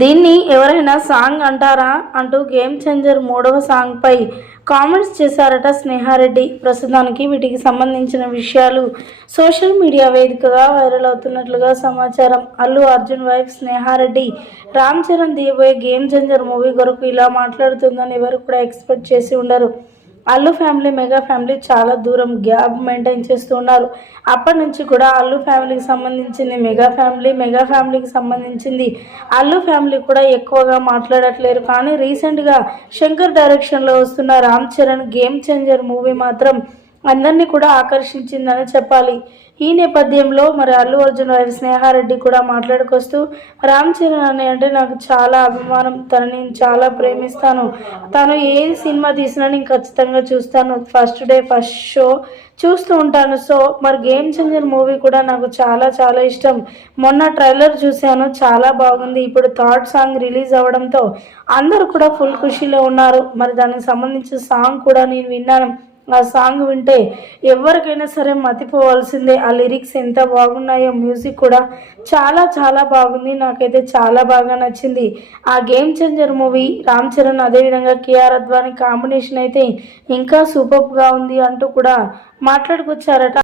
దీన్ని ఎవరైనా సాంగ్ అంటారా అంటూ గేమ్ చేంజర్ మూడవ సాంగ్ పై కామెంట్స్ చేశారట స్నేహారెడ్డి. ప్రస్తుతానికి వీటికి సంబంధించిన విషయాలు సోషల్ మీడియా వేదికగా వైరల్ అవుతున్నట్లుగా సమాచారం. అల్లు అర్జున్ వైఫ్ స్నేహారెడ్డి రామ్ చరణ్ తీయబోయే గేమ్ చేంజర్ మూవీ కొరకు ఇలా మాట్లాడుతుందని ఎవరు కూడా ఎక్స్పెక్ట్ చేసి ఉండరు. అల్లు ఫ్యామిలీ మెగా ఫ్యామిలీ చాలా దూరం గ్యాప్ మెయింటైన్ చేస్తూ ఉన్నారు. అప్పటి నుంచి కూడా అల్లు ఫ్యామిలీకి సంబంధించింది మెగా ఫ్యామిలీకి సంబంధించింది అల్లు ఫ్యామిలీ కూడా ఎక్కువగా మాట్లాడట్లేరు. కానీ రీసెంట్గా శంకర్ డైరెక్షన్లో వస్తున్న Ram Charan game changer movie మాత్రం అందరినీ కూడా ఆకర్షించిందని చెప్పాలి. ఈ నేపథ్యంలో మరి అల్లు అర్జున్ వైఫ్ స్నేహారెడ్డి కూడా మాట్లాడుకొస్తూ రామ్ చరణ్ అని అంటే నాకు చాలా అభిమానం, తను నేను చాలా ప్రేమిస్తాను, తను ఏ సినిమా తీసినా నేను ఖచ్చితంగా చూస్తాను, ఫస్ట్ డే ఫస్ట్ షో చూస్తూ ఉంటాను. సో మరి గేమ్ చేంజర్ మూవీ కూడా నాకు చాలా చాలా ఇష్టం. మొన్న ట్రైలర్ చూశాను, చాలా బాగుంది. ఇప్పుడు థర్డ్ సాంగ్ రిలీజ్ అవ్వడంతో అందరూ కూడా ఫుల్ ఖుషీలో ఉన్నారు. మరి దానికి సంబంధించిన సాంగ్ కూడా నేను విన్నాను. ఆ సాంగ్ వింటే ఎవరికైనా సరే మతిపోవాల్సిందే. ఆ లిరిక్స్ ఎంత బాగున్నాయో, మ్యూజిక్ కూడా చాలా చాలా బాగుంది. నాకైతే చాలా బాగా నచ్చింది. ఆ game changer movie Ram Charan అదేవిధంగా కేఆర్ అద్వానీ కాంబినేషన్ అయితే ఇంకా సూపర్గా ఉంది అంటూ కూడా మాట్లాడుకొచ్చారట.